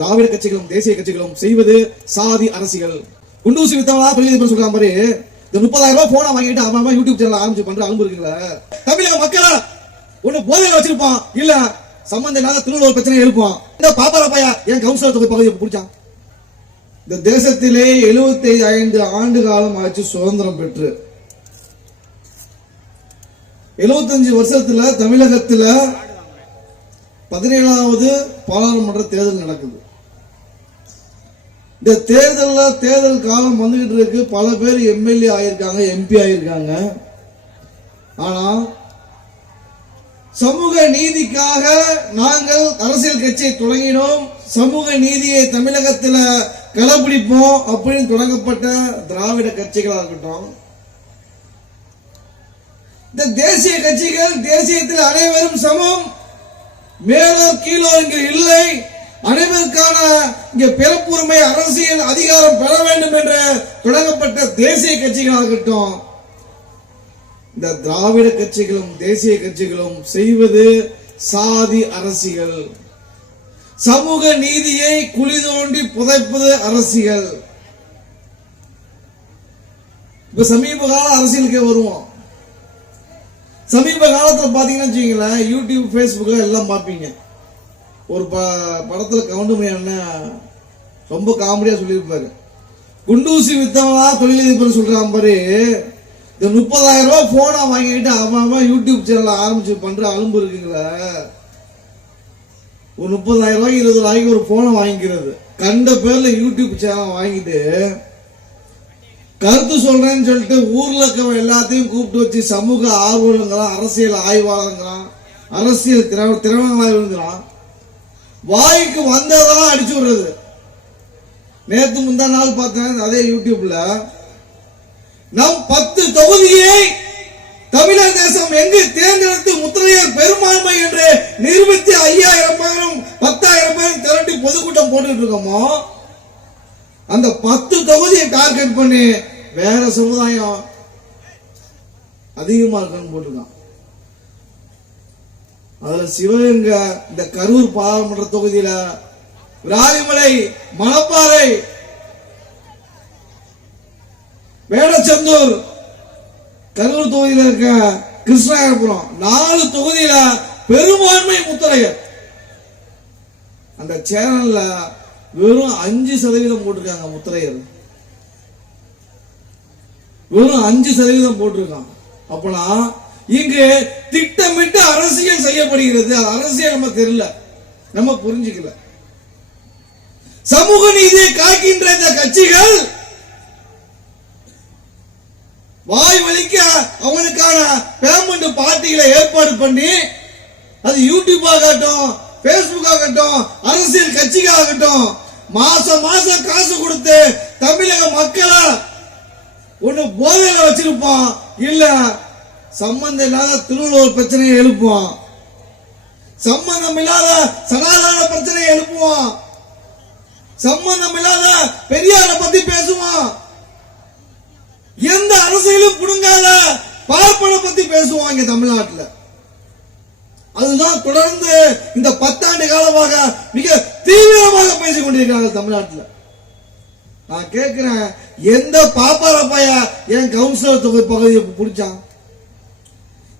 திராவிட கட்சிகளும் தேசிய கட்சிகளும் செய்வது சாதி அரசியல். குண்டூசி வித்தவங்களா தொழிலதிபர் சொல்ற மாதிரி இந்த முப்பதாயிரம் ரூபாய் போன வாங்கிட்டு அவன் யூடியூப் சேனல் ஆரம்பிச்சு பண்ற அலும்பு இருக்குல்ல. தமிழக மக்கள் ஒண்ணு போதையில வச்சிருப்பான். இல்ல சம்பந்தம் இல்லாத திருநூறு பிரச்சனை எழுப்பான் இந்த பாப்பார பையா என் கவுன்சிலர் தொகை பகுதியை பிடிச்சான். இந்த தேசத்திலே 75 ஐந்து ஆண்டு காலம் ஆச்சு சுதந்திரம் பெற்று. 75 வருஷத்துல தமிழகத்துல பதினேழாவது பாராளுமன்ற தேர்தல் நடக்குது. இந்த தேர்தலில் தேர்தல் காலம் வந்துகிட்டு இருக்கு. பல பேர் எம்எல்ஏ ஆயிருக்காங்க எம்பி ஆயிருக்காங்க. ஆனா சமூக நீதிக்காக நாங்கள் அரசியல் கட்சியை தொடங்கினோம். சமூக நீதியை தமிழகத்தில் கடைபிடிப்போம் அப்படின்னு தொடங்கப்பட்ட திராவிட கட்சிகளாக இருக்கட்டும். இந்த தேசிய கட்சிகள் தேசியத்தில் அனைவரும் சமம். மேலோ கீழோ இங்கு இல்லை. அனைவருக்கான இங்க பிறப்புரிமை அரசியல் அதிகாரம் பெற வேண்டும் என்று தொடங்கப்பட்ட தேசிய கட்சிகளாகட்டும் இந்த திராவிட கட்சிகளும் தேசிய கட்சிகளும் செய்வது சாதி அரசியல். சமூக நீதியை குழி தோண்டி புதைப்பது அரசியல். இப்ப சமீப கால அரசியலுக்கே வருவோம். சமீப காலத்துல பாத்தீங்கன்னா வச்சுக்கீங்களேன் யூடியூப் ஃபேஸ்புக்ல எல்லாம் பார்ப்பீங்க. ஒரு ப படத்தில் கவுண்டமணி அண்ணன் ரொம்ப காமெடியாக சொல்லியிருப்பாரு. குண்டூசி வித்தவனா தொழிலதிபர் சொல்கிறான் பாரு. இந்த முப்பதாயிரம் ரூபாய் போனா வாங்கிட்டு அவன் அவன் யூடியூப் சேனலை ஆரம்பிச்சு பண்ணுற அலும்பு இருக்குங்களே ஒரு முப்பதாயிரம் ரூபாய்க்கு இருபது ரூபாய்க்கு ஒரு ஃபோனை வாங்கிக்கிறது. கண்ட பேரில் யூடியூப் சேனல் வாங்கிட்டு கருத்து சொல்றேன்னு சொல்லிட்டு ஊர்ல இருக்கிற எல்லாத்தையும் கூப்பிட்டு வச்சு சமூக ஆர்வலங்களாம் அரசியல் ஆய்வாளர்களாம் அரசியல் திறவ திறவங்களாம் வாய்க்கு வந்ததெல்லாம் அடிச்சு விடுறது. நேத்து முந்தா நாள் பார்த்தேன் அதே யூடியூப்ல. நம் பத்து தொகுதியை தமிழக தேசம் எங்கு தேர்ந்தெடுத்து முத்திரையர் பெரும்பான்மை என்று நிரூபித்து ஐயாயிரம் பேரும் பத்தாயிரம் பேரும் திரட்டி பொதுக்கூட்டம் போட்டுட்டு இருக்கோமோ? அந்த பத்து தொகுதியை டார்கெட் பண்ணி வேற சமுதாயம் அதிகமா இருக்குன்னு போட்டிருக்கான். அதுல சிவகங்க இந்த கரூர் பாராளுமன்ற தொகுதியில விராலிமலை மணப்பாறை வேடச்சந்தூர் கரூர் தொகுதியில இருக்க கிருஷ்ணாயபுரம் நாலு தொகுதியில பெரும்பான்மை முத்தரையர். அந்த சேனல்ல வெறும் அஞ்சு சதவீதம் போட்டிருக்காங்க முத்திரையர். வெறும் அஞ்சு சதவீதம் போட்டிருக்கான் அப்பனா இங்கு திட்டமிட்டு அரசியல் செய்யப்படுகிறது. அது அரசியல் நம்ம தெரியல. நம்ம புரிஞ்சுக்கல. சமூக நீதியை காக்கின்ற இந்த கட்சிகள் வாய் வலிக்க அவனுக்கான பேமெண்ட் பார்ட்டிகளை ஏற்பாடு பண்ணி அது யூடியூப் ஆகட்டும் பேஸ்புக் ஆகட்டும் அரசியல் கட்சிக்காகட்டும் மாசம் மாசம் காசு கொடுத்து தமிழக மக்களை ஒண்ணு போதையில வச்சிருப்போம் இல்ல சம்பந்தம் இல்லாத திருவள்ளுவர் பிரச்சனையை எழுப்புவான். சம்பந்தம் இல்லாத சனாதான பிரச்சனையை எழுப்புவான். சம்பந்தம் இல்லாத பெரியார பத்தி பேசுவான். எந்த அரசியலும் புடுங்காத பார்ப்பன பத்தி பேசுவான் இங்க தமிழ்நாட்டுல. அதுதான் தொடர்ந்து இந்த பத்தாண்டு காலமாக மிக தீவிரமாக பேசிக் கொண்டிருக்கிறார்கள் தமிழ்நாட்டுல. நான் கேட்கிறேன் எந்த பாப்பார பைய என் கவுன்சிலர் தொகை பகுதியை பிடிச்சான்?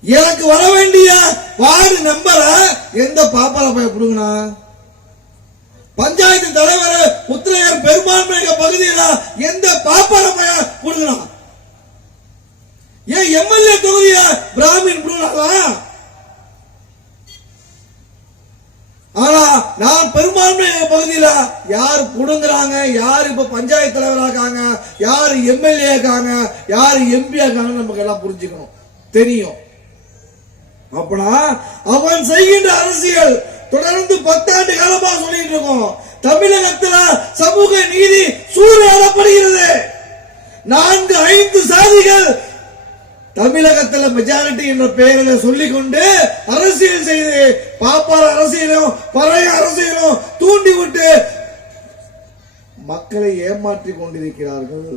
எனக்கு வர வேண்டிய வார்டு நம்பரை எந்த பாப்பார பைய கொடுங்கண்ணா பஞ்சாயத்து தலைவர் முத்திரையர் பெரும்பான்மை பகுதியில எந்த பாப்பார பைய கொடுங்கண்ணா ஏன் எம்எல்ஏ தொகுதிய பிராமின் பிடுங்கினா ஆனா நான் பெரும்பான்மை பகுதியில யார் புடுங்குறாங்க யார் இப்ப பஞ்சாயத்து தலைவராக்காங்க யார் எம்எல்ஏ இருக்காங்க யார் எம்பி இருக்காங்க நமக்கு எல்லாம் புரிஞ்சுக்கணும். தெரியும். அப்பனா அவன் செய்கின்ற அரசியல் தொடர்ந்து பத்தாண்டு காலமா சொல்லிட்டு இருக்கோம். தமிழகத்துல சமூக நீதி சூறையாடப்படுகிறது. நான்கு ஐந்து சாதிகள் தமிழகத்துல மெஜாரிட்டி என்ற பெயரில் சொல்லிக்கொண்டு அரசியல் செய்து பாப்பார அரசியலும் பழைய அரசியலும் தூண்டி விட்டு மக்களை ஏமாற்றிக் கொண்டிருக்கிறார்கள்.